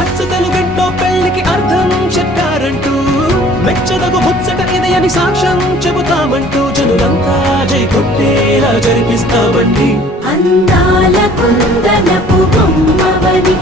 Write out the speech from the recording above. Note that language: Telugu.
అచ్చ తెలుగింట్లో పెళ్లికి అర్థం చెప్పారంటూ మెచ్చదగు ముచ్చట ఇది అని సాక్ష్యం చెబుతామంటూ జనులంతా జై కొట్టేలా జరిపిస్తామండి. అందాల కుందనపు బొమ్మవని